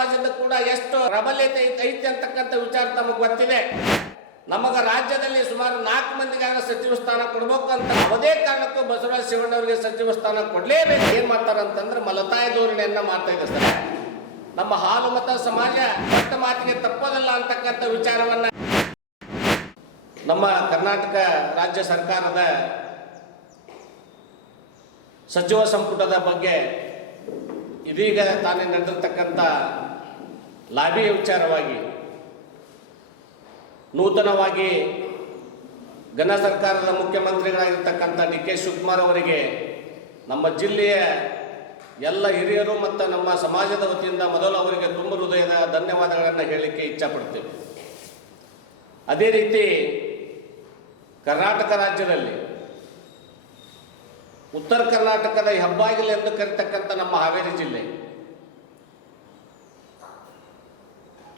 ಸಮಾಜದ ಕೂಡ ಎಷ್ಟು ಪ್ರಬಲ್ಯತೆ ಐತಿ ಅಂತಕ್ಕಂಥ ವಿಚಾರ ತಮಗೆ ಗೊತ್ತಿದೆ. ನಮಗ ರಾಜ್ಯದಲ್ಲಿ ಸುಮಾರು 4 ಮಂದಿಗಾಗ ಸಚಿವ ಸ್ಥಾನ ಕೊಡ್ಬೇಕು ಅಂತ ಯಾವುದೇ ಕಾರಣಕ್ಕೂ ಬಸವರಾಜ ಶಿವಣ್ಣವರಿಗೆ ಸಚಿವ ಸ್ಥಾನ ಕೊಡ್ಲೇಬೇಕು. ಏನ್ ಮಾಡ್ತಾರಂತಂದ್ರೆ ಮಲತಾಯಿ ಧೋರಣೆಯನ್ನ ಮಾಡ್ತಾ ಇದೆ ಸರ್. ನಮ್ಮ ಹಾಲು ಮತ ಸಮಾಜ ಕೊಟ್ಟ ಮಾತಿಗೆ ತಪ್ಪೋದಲ್ಲ ಅಂತಕ್ಕಂಥ ವಿಚಾರವನ್ನ ನಮ್ಮ ಕರ್ನಾಟಕ ರಾಜ್ಯ ಸರ್ಕಾರದ ಸಚಿವ ಸಂಪುಟದ ಬಗ್ಗೆ ಇದೀಗ ತಾನೇ ನಡೆದಿರ್ತಕ್ಕಂಥ ಲಾಬಿ ವಿಚಾರವಾಗಿ ನೂತನವಾಗಿ ಘನ ಸರ್ಕಾರದ ಮುಖ್ಯಮಂತ್ರಿಗಳಾಗಿರ್ತಕ್ಕಂಥ ಡಿ ಕೆ ಶಿವಕುಮಾರ್ ಅವರಿಗೆ ನಮ್ಮ ಜಿಲ್ಲೆಯ ಎಲ್ಲ ಹಿರಿಯರು ಮತ್ತು ನಮ್ಮ ಸಮಾಜದ ವತಿಯಿಂದ ಮೊದಲು ಅವರಿಗೆ ತುಂಬ ಹೃದಯದ ಧನ್ಯವಾದಗಳನ್ನು ಹೇಳಲಿಕ್ಕೆ ಇಚ್ಛಪಡ್ತೇವೆ. ಅದೇ ರೀತಿ ಕರ್ನಾಟಕ ರಾಜ್ಯದಲ್ಲಿ ಉತ್ತರ ಕರ್ನಾಟಕದ ಹೆಬ್ಬಾಗಿಲು ಎಂದು ಕರೀತಕ್ಕಂಥ ನಮ್ಮ ಹಾವೇರಿ ಜಿಲ್ಲೆ,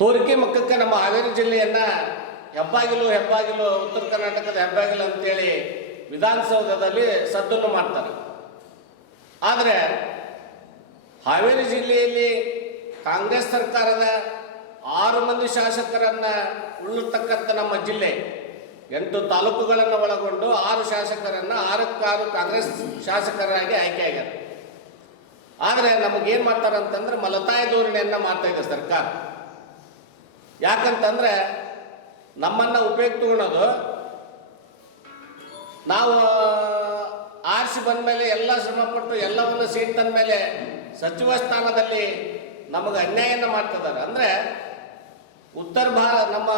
ತೋರಿಕೆ ಮಕ್ಕಕ್ಕೆ ನಮ್ಮ ಹಾವೇರಿ ಜಿಲ್ಲೆಯನ್ನ ಹೆಬ್ಬಾಗಿಲು ಉತ್ತರ ಕರ್ನಾಟಕದ ಹೆಬ್ಬಾಗಿಲು ಅಂತೇಳಿ ವಿಧಾನಸೌಧದಲ್ಲಿ ಸದ್ದನ್ನು ಮಾಡ್ತಾರೆ. ಆದರೆ ಹಾವೇರಿ ಜಿಲ್ಲೆಯಲ್ಲಿ ಕಾಂಗ್ರೆಸ್ ಸರ್ಕಾರದ 6 ಮಂದಿ ಶಾಸಕರನ್ನ ಉಳ್ಳಿರ್ತಕ್ಕಂಥ ನಮ್ಮ ಜಿಲ್ಲೆ 8 ತಾಲೂಕುಗಳನ್ನು ಒಳಗೊಂಡು 6 ಶಾಸಕರನ್ನ 6ಕ್ಕೆ 6 ಕಾಂಗ್ರೆಸ್ ಶಾಸಕರಾಗಿ ಆಯ್ಕೆಯಾಗ್ಯಾರ. ಆದರೆ ನಮಗೇನು ಮಾಡ್ತಾರಂತಂದ್ರೆ ಮಲತಾಯಿ ಧೋರಣೆಯನ್ನ ಮಾಡ್ತಾ ಇದೆ ಸರ್ಕಾರ. ಯಾಕಂತಂದ್ರೆ ನಮ್ಮನ್ನ ಉಪಯೋಗ ತಗೊಳ್ಳೋದು, ನಾವು ಆರಿಸಿ ಬಂದ ಮೇಲೆ ಎಲ್ಲ ಶ್ರಮಪಟ್ಟು ಎಲ್ಲವನ್ನು ಸೀಟ್ ತಂದ ಮೇಲೆ ಸಚಿವ ಸ್ಥಾನದಲ್ಲಿ ನಮಗೆ ಅನ್ಯಾಯನ ಮಾಡ್ತಿದ್ದಾರೆ. ಅಂದರೆ ಉತ್ತರ ನಮ್ಮ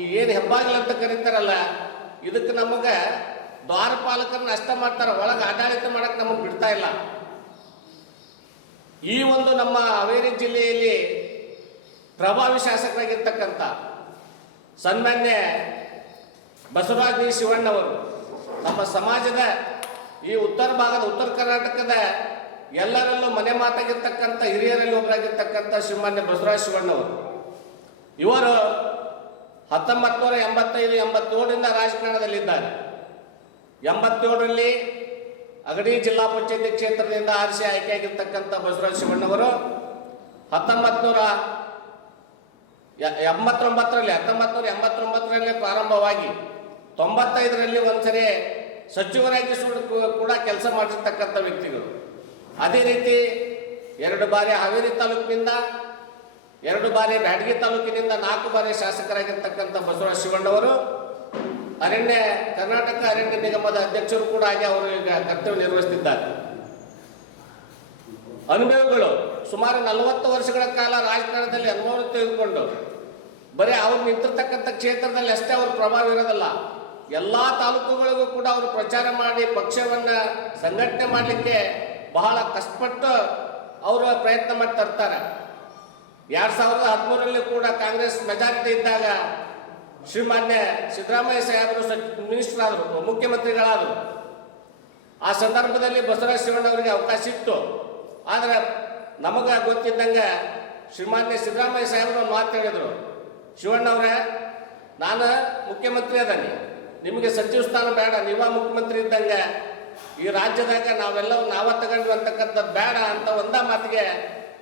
ಈ ಏನು ಹೆಬ್ಬಾಗಿಲು ಅಂತ ಕರೀತಾರಲ್ಲ, ಇದಕ್ಕೆ ನಮಗೆ ದ್ವಾರಪಾಲಕರನ್ನ ಅಷ್ಟ ಮಾಡ್ತಾರೆ, ಒಳಗೆ ಆಡಳಿತ ಮಾಡಕ್ಕೆ ನಮಗೆ ಬಿಡ್ತಾ ಇಲ್ಲ. ಈ ಒಂದು ನಮ್ಮ ಹಾವೇರಿ ಜಿಲ್ಲೆಯಲ್ಲಿ ಪ್ರಭಾವಿ ಶಾಸಕರಾಗಿರ್ತಕ್ಕಂಥ ಸನ್ಮಾನ್ಯ ಬಸವರಾಜ ಶಿವಣ್ಣವರು ನಮ್ಮ ಸಮಾಜದ ಈ ಉತ್ತರ ಕರ್ನಾಟಕದ ಎಲ್ಲರಲ್ಲೂ ಮನೆ ಮಾತಾಗಿರ್ತಕ್ಕಂಥ ಹಿರಿಯರಲ್ಲಿ ಒಬ್ಬರಾಗಿರ್ತಕ್ಕಂಥ ಶ್ರೀಮಾನ್ಯ ಬಸವರಾಜ ಶಿವಣ್ಣವರು ಇವರು 1985-87ರಿಂದ ರಾಜಕಾರಣದಲ್ಲಿದ್ದಾರೆ. 87ರಲ್ಲಿ ಅಗಡಿ ಜಿಲ್ಲಾ ಪಂಚಾಯತಿ ಕ್ಷೇತ್ರದಿಂದ ಆರಿಸಿ ಆಯ್ಕೆಯಾಗಿರ್ತಕ್ಕಂಥ ಬಸವರಾಜ ಶಿವಣ್ಣವರು 1989ರಲ್ಲಿ ಪ್ರಾರಂಭವಾಗಿ 95ರಲ್ಲಿ ಒಂದ್ಸರಿ ಸಚಿವರಾಗಿ ಕೂಡ ಕೆಲಸ ಮಾಡಿರ್ತಕ್ಕಂಥ ವ್ಯಕ್ತಿಗಳು. ಅದೇ ರೀತಿ 2 ಬಾರಿ ಹಾವೇರಿ ತಾಲೂಕಿನಿಂದ, 2 ಬಾರಿ ಬ್ಯಾಡಗಿ ತಾಲೂಕಿನಿಂದ 4 ಬಾರಿ ಶಾಸಕರಾಗಿರ್ತಕ್ಕಂಥ ಬಸವರಾಜ ಶಿವಣ್ಣವರು ಕರ್ನಾಟಕ ಅರಣ್ಯ ನಿಗಮದ ಅಧ್ಯಕ್ಷರು ಕೂಡ ಆಗಿ ಅವರು ಈಗ ಕರ್ತವ್ಯ ನಿರ್ವಹಿಸುತ್ತಿದ್ದಾರೆ. ಅನುಭವಗಳು ಸುಮಾರು 40 ವರ್ಷಗಳ ಕಾಲ ರಾಜಕಾರಣದಲ್ಲಿ ಅನುಭವ ತೆಗೆದುಕೊಂಡು ಬರೀ ಅವ್ರು ನಿಂತಿರ್ತಕ್ಕಂಥ ಕ್ಷೇತ್ರದಲ್ಲಿ ಅಷ್ಟೇ ಅವ್ರ ಪ್ರಭಾವ ಇರೋದಲ್ಲ, ಎಲ್ಲ ತಾಲೂಕುಗಳಿಗೂ ಕೂಡ ಅವರು ಪ್ರಚಾರ ಮಾಡಿ ಪಕ್ಷವನ್ನು ಸಂಘಟನೆ ಮಾಡಲಿಕ್ಕೆ ಬಹಳ ಕಷ್ಟಪಟ್ಟು ಅವರು ಪ್ರಯತ್ನ ಮಾಡಿ ತರ್ತಾರೆ. 2013ರಲ್ಲಿ ಕೂಡ ಕಾಂಗ್ರೆಸ್ ಮೆಜಾರಿಟಿ ಇದ್ದಾಗ ಶ್ರೀಮಾನ್ಯ ಸಿದ್ದರಾಮಯ್ಯ ಸಾಹೇಬರು ಮಿನಿಸ್ಟರ್ ಆದರು, ಮುಖ್ಯಮಂತ್ರಿಗಳಾದರು. ಆ ಸಂದರ್ಭದಲ್ಲಿ ಬಸವರಾಜ ಶಿವಣ್ಣವರಿಗೆ ಅವಕಾಶ ಇತ್ತು. ಆದರೆ ನಮಗೆ ಗೊತ್ತಿದ್ದಂಗೆ ಶ್ರೀಮಾನ್ಯ ಸಿದ್ದರಾಮಯ್ಯ ಸಾಹೇಬರು ಒಂದು ಮಾತು ಹೇಳಿದರು, ಶಿವಣ್ಣವ್ರೆ, ನಾನು ಮುಖ್ಯಮಂತ್ರಿ ಅದಾನೆ, ನಿಮಗೆ ಸಚಿವ ಸ್ಥಾನ ಬೇಡ, ನೀವ ಮುಖ್ಯಮಂತ್ರಿ ಇದ್ದಂಗೆ ಈ ರಾಜ್ಯದಾಗ ನಾವ ತಗೊಂಡು ಅಂತಕ್ಕಂಥದ್ದು ಬೇಡ ಅಂತ ಒಂದ ಮಾತಿಗೆ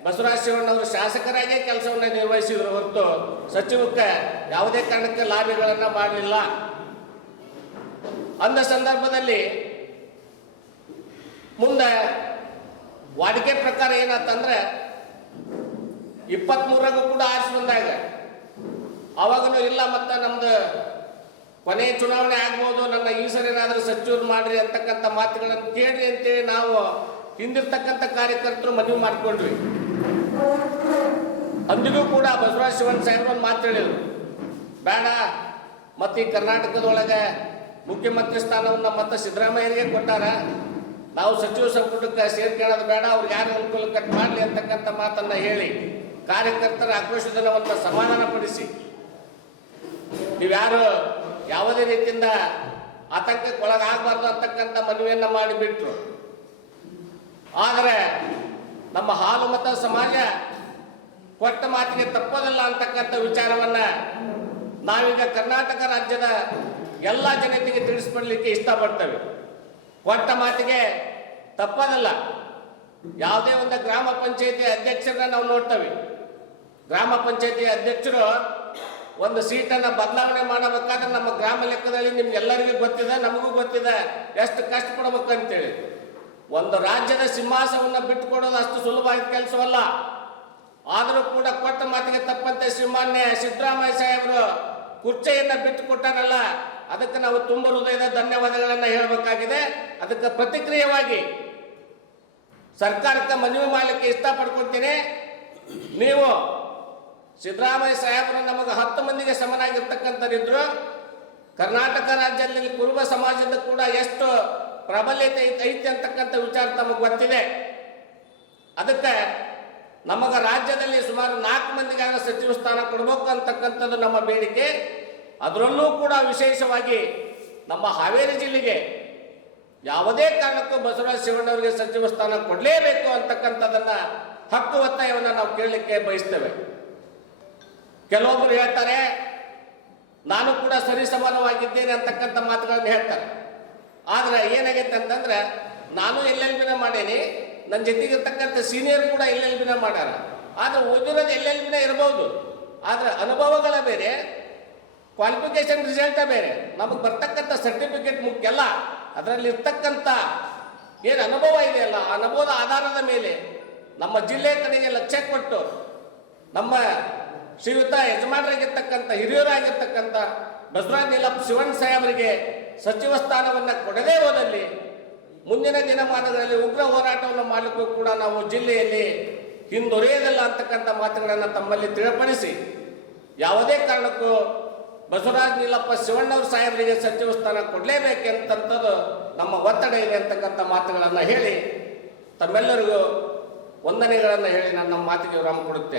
ಬಸವರಾಜ ಶಿವಣ್ಣವರು ಶಾಸಕರಾಗೇ ಕೆಲಸವನ್ನು ನಿರ್ವಹಿಸಿದ್ರು ಹೊರತು ಸಚಿವಕ್ಕೆ ಯಾವುದೇ ಕಾರಣಕ್ಕೆ ಲಾಭಿಗಳನ್ನು ಮಾಡಲಿಲ್ಲ. ಅಂದ ಸಂದರ್ಭದಲ್ಲಿ ಮುಂದೆ ವಾಡಿಕೆ ಪ್ರಕಾರ ಏನಾತಂದ್ರೆ 23ರಾಗೂ ಕೂಡ ಆರಿಸಿ ಬಂದಾಗ ಅವಾಗನೂ ಇಲ್ಲ, ಮತ್ತೆ ನಮ್ದು ಕೊನೆ ಚುನಾವಣೆ ಆಗ್ಬೋದು, ನನ್ನ ಈ ಸರಿ ಏನಾದರೂ ಸಚಿವರು ಮಾಡ್ರಿ ಅಂತಕ್ಕಂಥ ಮಾತುಗಳನ್ನು ಕೇಳ್ರಿ ಅಂತೇಳಿ ನಾವು ಹಿಂದಿರ್ತಕ್ಕಂಥ ಕಾರ್ಯಕರ್ತರು ಮನವಿ ಮಾಡ್ಕೊಂಡ್ವಿ. ಅಂದಿಗೂ ಕೂಡ ಬಸವರಾಜ ಶಿವಣ್ಣ ಸಾಹೇಬ್ರು ಒಂದು ಮಾತು ಹೇಳಿದ್ರು, ಬೇಡ, ಮತ್ತು ಈ ಕರ್ನಾಟಕದೊಳಗೆ ಮುಖ್ಯಮಂತ್ರಿ ಸ್ಥಾನವನ್ನು ಮತ್ತೆ ಸಿದ್ದರಾಮಯ್ಯರಿಗೆ ಕೊಟ್ಟಾರ, ನಾವು ಸಚಿವ ಸಂಪುಟಕ್ಕೆ ಸೇರ್ಕೊಳ್ಳೋದು ಬೇಡ, ಅವ್ರಿಗೆ ಯಾರು ಅನುಕೂಲ ಕಟ್ ಮಾಡಲಿ ಅಂತಕ್ಕಂಥ ಮಾತನ್ನು ಹೇಳಿ ಕಾರ್ಯಕರ್ತರ ಆಕ್ರೋಶವನ್ನು ಸಮಾಧಾನಪಡಿಸಿ ನೀವ್ಯಾರು ಯಾವುದೇ ರೀತಿಯಿಂದ ಆತಂಕಕ್ಕೆ ಒಳಗಾಗಬಾರ್ದು ಅಂತಕ್ಕಂಥ ಮನವಿಯನ್ನು ಮಾಡಿಬಿಟ್ರು. ಆದರೆ ನಮ್ಮ ಹಾಲು ಮತ ಸಮಾಜ ಕೊಟ್ಟ ಮಾತಿಗೆ ತಪ್ಪೋದಲ್ಲ ಅಂತಕ್ಕಂಥ ವಿಚಾರವನ್ನ ನಾವೀಗ ಕರ್ನಾಟಕ ರಾಜ್ಯದ ಎಲ್ಲ ಜನತೆಗೆ ತಿಳಿಸ್ಕೊಡ್ಲಿಕ್ಕೆ ಇಷ್ಟಪಡ್ತೇವೆ. ಕೊಟ್ಟ ಮಾತಿಗೆ ತಪ್ಪೋದಲ್ಲ. ಯಾವುದೇ ಒಂದು ಗ್ರಾಮ ಪಂಚಾಯತಿ ಅಧ್ಯಕ್ಷರನ್ನ ನಾವು ನೋಡ್ತೇವೆ, ಗ್ರಾಮ ಪಂಚಾಯತಿ ಅಧ್ಯಕ್ಷರು ಒಂದು ಸೀಟನ್ನು ಬದಲಾವಣೆ ಮಾಡಬೇಕಾದ್ರೆ ನಮ್ಮ ಗ್ರಾಮ ಲೆಕ್ಕದಲ್ಲಿ ನಿಮ್ಗೆಲ್ಲರಿಗೂ ಗೊತ್ತಿದೆ, ನಮಗೂ ಗೊತ್ತಿದೆ ಎಷ್ಟು ಕಷ್ಟಪಡ್ಬೇಕಂತೇಳಿ. ಒಂದು ರಾಜ್ಯದ ಸಿಂಹಾಸನವನ್ನು ಬಿಟ್ಟುಕೊಡೋದು ಅಷ್ಟು ಸುಲಭವಾದ ಕೆಲಸವಲ್ಲ. ಆದರೂ ಕೂಡ ಕೊಟ್ಟ ಮಾತಿಗೆ ತಪ್ಪಂತೆ ಶ್ರೀಮಾನ್ಯ ಸಿದ್ದರಾಮಯ್ಯ ಸಾಹೇಬರು ಕುರ್ಚಿಯನ್ನು ಬಿಟ್ಟು ಕೊಟ್ಟಾರಲ್ಲ, ಅದಕ್ಕೆ ನಾವು ತುಂಬ ಹೃದಯದ ಧನ್ಯವಾದಗಳನ್ನು ಹೇಳಬೇಕಾಗಿದೆ. ಅದಕ್ಕೆ ಪ್ರತಿಕ್ರಿಯೆಯಾಗಿ ಸರ್ಕಾರಕ್ಕೆ ಮನವಿ ಮಾಡಲಿಕ್ಕೆ ಇಷ್ಟಪಡ್ಕೊಳ್ತೀನಿ. ನೀವು ಸಿದ್ದರಾಮಯ್ಯ ಸಾಹೇಬರು ನಮಗೆ 10 ಮಂದಿಗೆ ಸಮನಾಗಿರ್ತಕ್ಕಂಥದ್ದಿದ್ರು. ಕರ್ನಾಟಕ ರಾಜ್ಯದಲ್ಲಿ ಕುರುಬ ಸಮಾಜದ ಕೂಡ ಎಷ್ಟು ಪ್ರಾಬಲ್ಯತೆ ಐತಿ ಅಂತಕ್ಕಂಥ ವಿಚಾರ ತಮಗೆ ಗೊತ್ತಿದೆ. ಅದಕ್ಕೆ ನಮಗೆ ರಾಜ್ಯದಲ್ಲಿ ಸುಮಾರು 4 ಮಂದಿಗಾಗ ಸಚಿವ ಸ್ಥಾನ ಕೊಡಬೇಕು ಅಂತಕ್ಕಂಥದ್ದು ನಮ್ಮ ಬೇಡಿಕೆ. ಅದರಲ್ಲೂ ಕೂಡ ವಿಶೇಷವಾಗಿ ನಮ್ಮ ಹಾವೇರಿ ಜಿಲ್ಲೆಗೆ ಯಾವುದೇ ಕಾರಣಕ್ಕೂ ಬಸವರಾಜ ಶಿವಣ್ಣವರಿಗೆ ಸಚಿವ ಸ್ಥಾನ ಕೊಡಲೇಬೇಕು ಅಂತಕ್ಕಂಥದ್ದನ್ನು ಹಕ್ಕು ಒತ್ತಾಯವನ್ನು ನಾವು ಕೇಳಲಿಕ್ಕೆ ಬಯಸ್ತೇವೆ. ಕೆಲವೊಬ್ಬರು ಹೇಳ್ತಾರೆ ನಾನು ಕೂಡ ಸರಿಸಮಾನವಾಗಿದ್ದೇನೆ ಅಂತಕ್ಕಂಥ ಮಾತುಗಳನ್ನು ಹೇಳ್ತಾರೆ. ಆದರೆ ಏನಾಗೈತೆ ಅಂತಂದ್ರೆ ನಾನು LLB ಮಾಡೇನಿ, ನನ್ನ ಜೊತೆಗಿರ್ತಕ್ಕಂಥ ಸೀನಿಯರ್ ಕೂಡ LLB ಮಾಡ್ಯಾರ. ಆದರೆ ಓದಿರೋದು LLB ಇರಬಹುದು, ಆದರೆ ಅನುಭವಗಳ ಬೇರೆ, ಕ್ವಾಲಿಫಿಕೇಶನ್ ರಿಸಲ್ಟ ಬೇರೆ. ನಮಗೆ ಬರ್ತಕ್ಕಂಥ ಸರ್ಟಿಫಿಕೇಟ್ ಮುಖ್ಯ ಅಲ್ಲ, ಅದರಲ್ಲಿ ಇರ್ತಕ್ಕಂಥ ಏನು ಅನುಭವ ಇದೆಯಲ್ಲ, ಆ ಅನುಭವದ ಆಧಾರದ ಮೇಲೆ ನಮ್ಮ ಜಿಲ್ಲೆ ಕಡೆಗೆ ಲಕ್ಷ್ಯ ಕೊಟ್ಟು ನಮ್ಮ ಶ್ರೀಯುತ ಯಜಮಾನರಾಗಿರ್ತಕ್ಕಂಥ ಹಿರಿಯರಾಗಿರ್ತಕ್ಕಂಥ ಬಸವರಾಜ ನೀಲಪ್ಪ ಶಿವಣ್ಣ ಸಾಹೇಬರಿಗೆ ಸಚಿವ ಸ್ಥಾನವನ್ನು ಕೊಡದೇ ಹೋದಲ್ಲಿ ಮುಂದಿನ ದಿನಮಾನಗಳಲ್ಲಿ ಉಗ್ರ ಹೋರಾಟವನ್ನು ಮಾಡಲಿಕ್ಕೂ ಕೂಡ ನಾವು ಜಿಲ್ಲೆಯಲ್ಲಿ ಹಿಂದೊರೆಯದಿಲ್ಲ ಅಂತಕ್ಕಂಥ ಮಾತುಗಳನ್ನು ತಮ್ಮಲ್ಲಿ ತಿಳಿಪಡಿಸಿ, ಯಾವುದೇ ಕಾರಣಕ್ಕೂ ಬಸವರಾಜ ನೀಲಪ್ಪ ಶಿವಣ್ಣವ್ರ ಸಾಹೇಬರಿಗೆ ಸಚಿವ ಸ್ಥಾನ ಕೊಡಲೇಬೇಕಂತದ್ದು ನಮ್ಮ ಒತ್ತಡ ಇದೆ ಅಂತಕ್ಕಂಥ ಮಾತುಗಳನ್ನು ಹೇಳಿ ತಮ್ಮೆಲ್ಲರಿಗೂ ವಂದನೆಗಳನ್ನು ಹೇಳಿ ನನ್ನ ಮಾತಿಗೆ ವಿರಾಮ ಕೊಡುತ್ತೇನೆ.